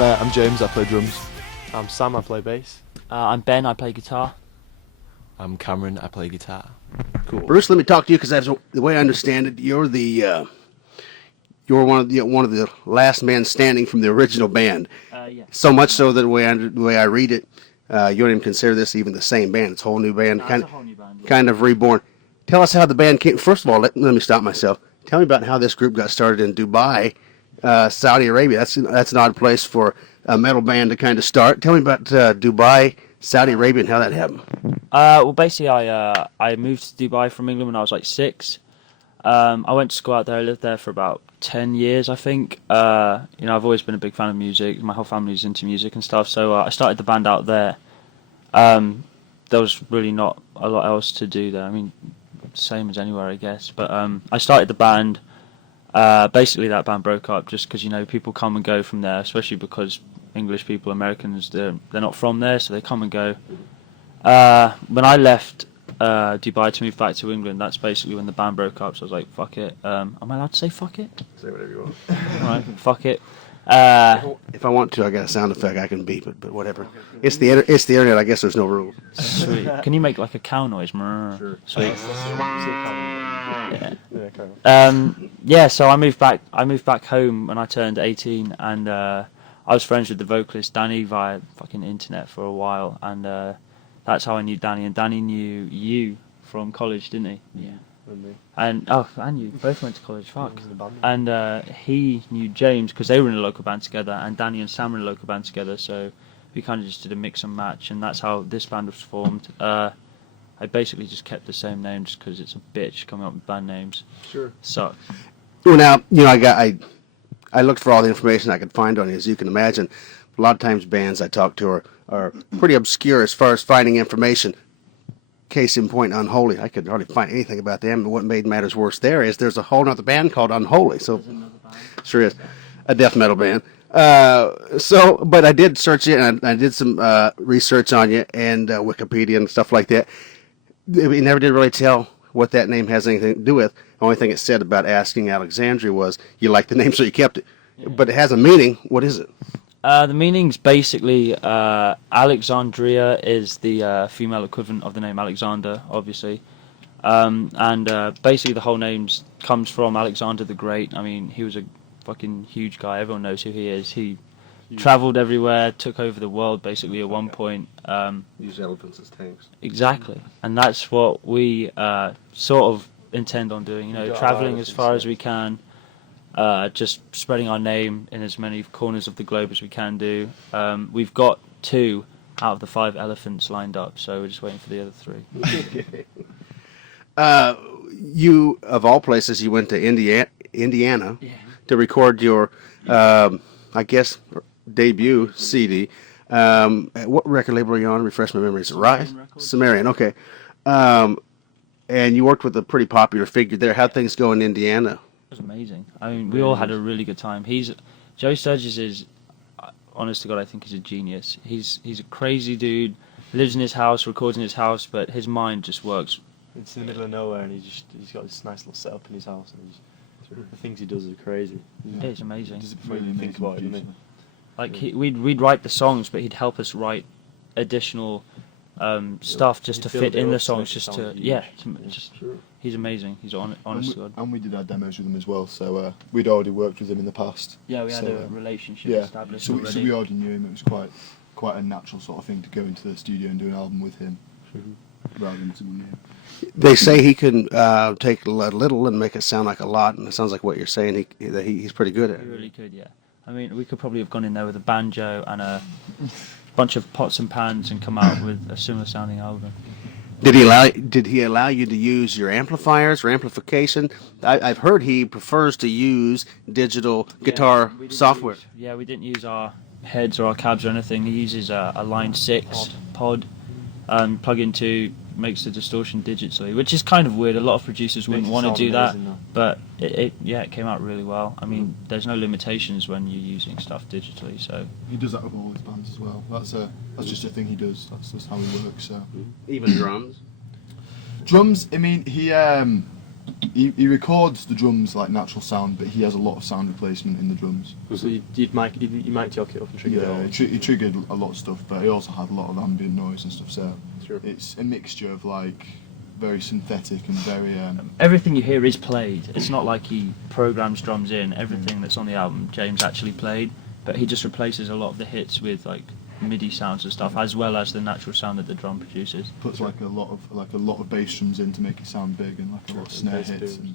I'm James, I play drums. I'm Sam, I play bass. I'm Ben, I play guitar. I'm Cameron, I play guitar. Cool. Bruce, let me talk to you because the way I understand it, you're one of the last men standing from the original band. Yeah. So much so that the way I read it, you don't even consider this even the same band. It's a whole new band, It's a whole new band. Yeah. kind of reborn. Tell us how the band came. First of all, let me stop myself. Tell me about how this group got started in Dubai, Saudi Arabia. That's an odd place for a metal band to kind of start. Tell me about Dubai, Saudi Arabia, and how that happened. Well, basically, I moved to Dubai from England when I was like 6. I went to school out there. I lived there for about 10 years, I think. I've always been a big fan of music. My whole family's into music and stuff. So I started the band out there. There was really not a lot else to do there. I mean, same as anywhere, I guess. But I started the band. Basically, that band broke up just because people come and go from there, especially because English people, Americans, they're not from there, so they come and go. When I left Dubai to move back to England, that's basically when the band broke up. So I was like, "Fuck it." Am I allowed to say "fuck it"? Say whatever you want. All right, fuck it. If I want to, I got a sound effect. I can beep it, but whatever. It's the internet. I guess there's no rules. Sweet. Can you make like a cow noise? Sure. Sweet. Yeah. So I moved back home when I turned 18, and I was friends with the vocalist Danny via fucking internet for a while, and that's how I knew Danny, and Danny knew you from college, didn't he? Yeah. And you both went to college. Fuck. And he knew James because they were in a local band together, and Danny and Sam were in a local band together. So we kind of just did a mix and match, and that's how this band was formed. I basically just kept the same name just because it's a bitch coming up with band names. Sure. Sucks. Well, now I looked for all the information I could find on you, as you can imagine. A lot of times, bands I talk to are pretty obscure as far as finding information. Case in point, Unholy. I could hardly find anything about them. But what made matters worse there is there's a whole other band called Unholy. So, sure is a death metal band. But I did search it, and I did some research on you and Wikipedia and stuff like that. We never did really tell what that name has anything to do with. The only thing it said about Asking Alexandria was you liked the name, so you kept it. Yeah. But it has a meaning. What is it? The meaning's basically Alexandria is the female equivalent of the name Alexander, obviously. Basically the whole name comes from Alexander the Great. I mean, he was a fucking huge guy. Everyone knows who he is. He travelled everywhere, took over the world basically at one point. Use elephants as tanks. Exactly. And that's what we sort of intend on doing, travelling as far as we can. Just spreading our name in as many corners of the globe as we can do. We've got 2 out of the 5 elephants lined up, so we're just waiting for the other 3. You, of all places, you went to Indiana to record your, I guess, debut CD. What record label are you on? Refresh my memory. Is it Rise? Sumerian, okay. And you worked with a pretty popular figure there. How'd things go in Indiana? It was amazing. I mean, we all had a really good time. Joey Sturgis is, honest to God, I think he's a genius. He's a crazy dude, lives in his house, records in his house, but his mind just works. It's in the middle of nowhere, and he's got this nice little setup in his house, and the things he does are crazy. It's amazing. He doesn't really think about it, doesn't he? Like we'd write the songs, but he'd help us write additional stuff just to fit in the songs, he's amazing. He's honest to God. And we did our demos with him as well, so we'd already worked with him in the past. Yeah, we had a relationship established so already. So we already knew him. It was quite a natural sort of thing to go into the studio and do an album with him, rather than someone new. They say he can take a little and make it sound like a lot, and it sounds like what you're saying. He's pretty good at it. He really could, yeah. I mean, we could probably have gone in there with a banjo and a bunch of pots and pans and come out with a similar sounding album. Did he allow you to use your amplifiers or amplification? I've heard he prefers to use digital guitar we didn't software. We didn't use our heads or our cabs or anything. He uses a Line 6 pod. Plug-in 2 makes the distortion digitally, which is kind of weird. A lot of producers wouldn't Makes it want to sound do that, amazing, though. but it came out really well. I mean, there's no limitations when you're using stuff digitally, so He does that with all his bands as well. That's just a thing he does. That's just how he works. So Even drums. drums. I mean, he records the drums like natural sound, but he has a lot of sound replacement in the drums. So you mic your kit up and trigger it all. Yeah, he triggered a lot of stuff, but he also had a lot of ambient noise and stuff. So Sure. it's a mixture of like very synthetic and very. everything you hear is played. It's not like he programs drums in. Everything that's on the album, James actually played, but he just replaces a lot of the hits with like MIDI sounds and stuff, as well as the natural sound that the drum produces. Puts like a lot of bass drums in to make it sound big, and like a lot of snare Bass hits. booms. And,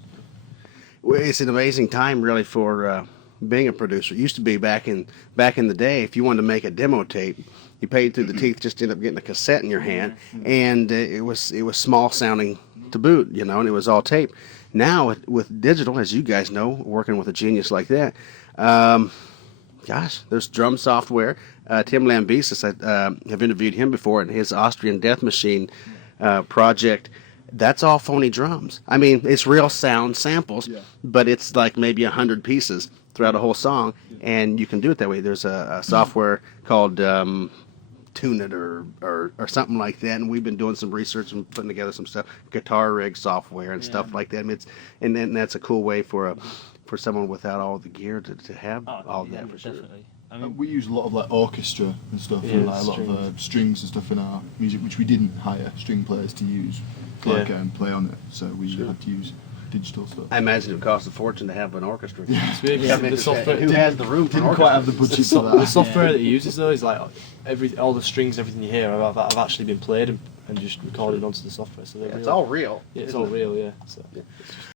Well, it's an amazing time, really, for being a producer. It used to be back in the day, if you wanted to make a demo tape, you paid through the teeth just to end up getting a cassette in your hand, and it was small sounding to boot, and it was all tape. Now with digital, as you guys know, working with a genius like that, there's drum software. Tim Lambesis, I have interviewed him before, and his Austrian Death Machine project. That's all phony drums. I mean, it's real sound samples, but it's like maybe 100 pieces throughout a whole song, and you can do it that way. There's a software called Tune It or something like that, and we've been doing some research and putting together some stuff, guitar rig software and stuff like that. I mean, and that's a cool way for someone without all the gear to have all that for sure. Definitely. I mean, we use a lot of like orchestra and stuff, and like a lot of strings and stuff in our music, which we didn't hire string players to use, play on it. So we had to use digital stuff. I imagine it would cost a fortune to have an orchestra. The software Who has the room for an Didn't quite have orchestra? the budget The for that. software that he uses though is like all the strings, everything you hear have actually been played and just recorded onto the software. So It's all real. it's all real, yeah. So